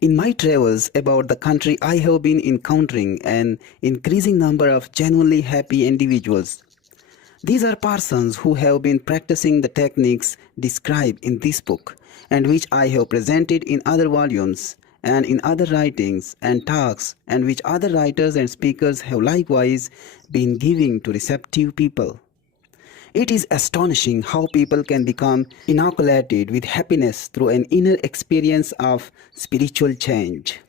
In my travels about the country, I have been encountering an increasing number of genuinely happy individuals. These are persons who have been practicing the techniques described in this book and which I have presented in other volumes and in other writings and talks, and which other writers and speakers have likewise been giving to receptive people. It is astonishing how people can become inoculated with happiness through an inner experience of spiritual change.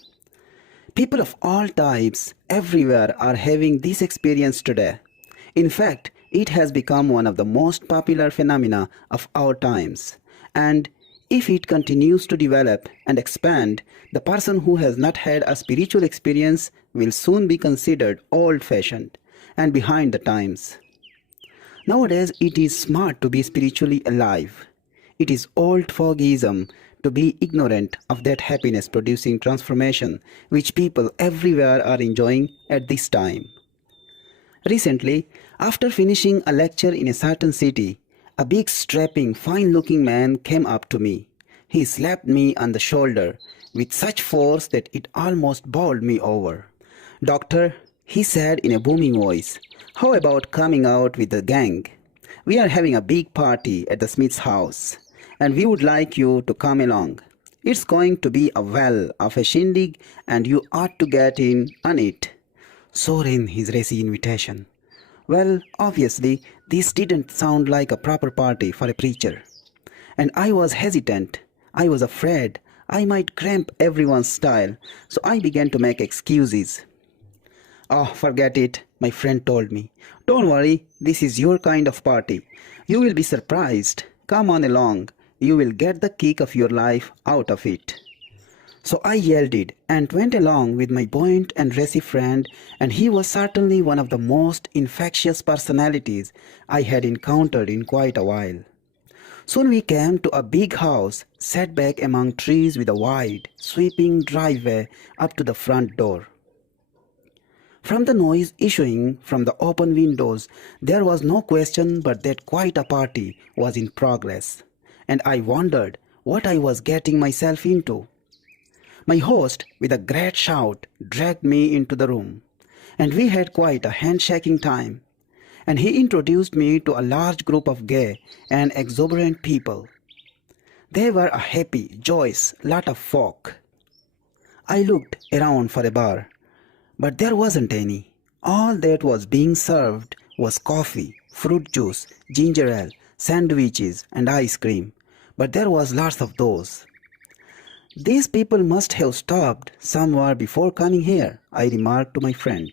People of all types everywhere are having this experience today. In fact, it has become one of the most popular phenomena of our times. And if it continues to develop and expand, the person who has not had a spiritual experience will soon be considered old-fashioned and behind the times. Nowadays, it is smart to be spiritually alive. It is old fogism to be ignorant of that happiness-producing transformation which people everywhere are enjoying at this time. Recently, after finishing a lecture in a certain city, a big, strapping, fine-looking man came up to me. He slapped me on the shoulder with such force that it almost bowled me over. "Doctor," he said in a booming voice, "how about coming out with the gang? We are having a big party at the Smith's house, and we would like you to come along. It's going to be a well of a shindig, and you ought to get in on it." So ran his racy invitation. Well, obviously, this didn't sound like a proper party for a preacher. And I was hesitant. I was afraid I might cramp everyone's style, so I began to make excuses. "Oh, forget it," my friend told me. "Don't worry, this is your kind of party. You will be surprised. Come on along. You will get the kick of your life out of it." So I yielded and went along with my buoyant and racy friend, and he was certainly one of the most infectious personalities I had encountered in quite a while. Soon we came to a big house set back among trees with a wide, sweeping driveway up to the front door. From the noise issuing from the open windows, there was no question but that quite a party was in progress, and I wondered what I was getting myself into. My host, with a great shout, dragged me into the room, and we had quite a handshaking time, and he introduced me to a large group of gay and exuberant people. They were a happy, joyous lot of folk. I looked around for a bar, but there wasn't any. All that was being served was coffee, fruit juice, ginger ale, sandwiches, and ice cream, but there was lots of those. "These people must have stopped somewhere before coming here," I remarked to my friend.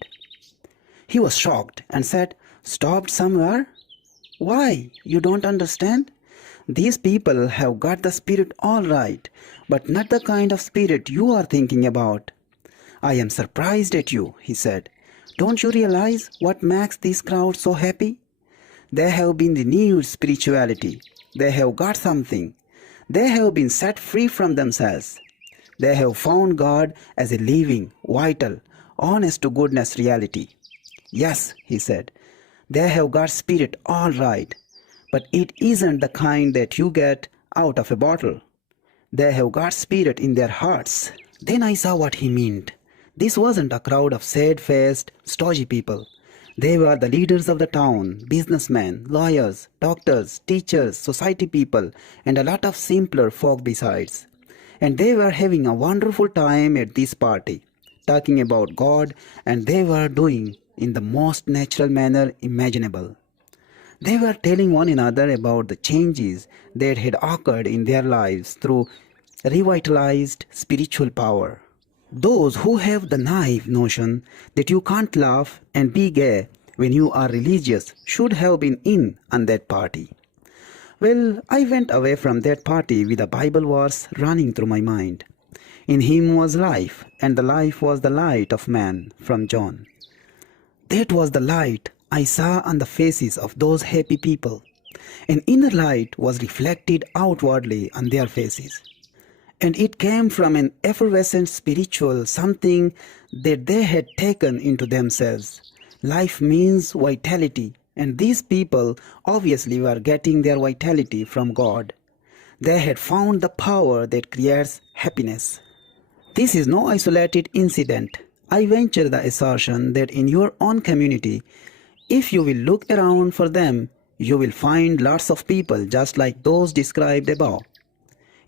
He was shocked and said, "Stopped somewhere? Why, you don't understand? These people have got the spirit all right, but not the kind of spirit you are thinking about." "I am surprised at you," he said. "Don't you realize what makes this crowd so happy? They have been renewed spirituality. They have got something. They have been set free from themselves. They have found God as a living, vital, honest-to-goodness reality. Yes," he said, "they have got spirit all right, but it isn't the kind that you get out of a bottle. They have got spirit in their hearts." Then I saw what he meant. This wasn't a crowd of sad-faced, stodgy people. They were the leaders of the town, businessmen, lawyers, doctors, teachers, society people, and a lot of simpler folk besides. And they were having a wonderful time at this party, talking about God, and they were doing in the most natural manner imaginable. They were telling one another about the changes that had occurred in their lives through revitalized spiritual power. Those who have the naive notion that you can't laugh and be gay when you are religious should have been in on that party. Well, I went away from that party with a Bible verse running through my mind. "In him was life, and the life was the light of man," from John. That was the light I saw on the faces of those happy people. An inner light was reflected outwardly on their faces. And it came from an effervescent spiritual something that they had taken into themselves. Life means vitality, and these people obviously were getting their vitality from God. They had found the power that creates happiness. This is no isolated incident. I venture the assertion that in your own community, if you will look around for them, you will find lots of people just like those described above.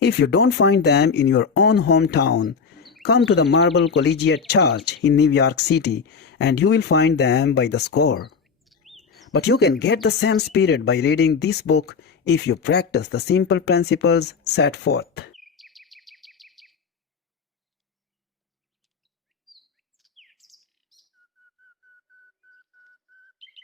If you don't find them in your own hometown, come to the Marble Collegiate Church in New York City and you will find them by the score. But you can get the same spirit by reading this book if you practice the simple principles set forth.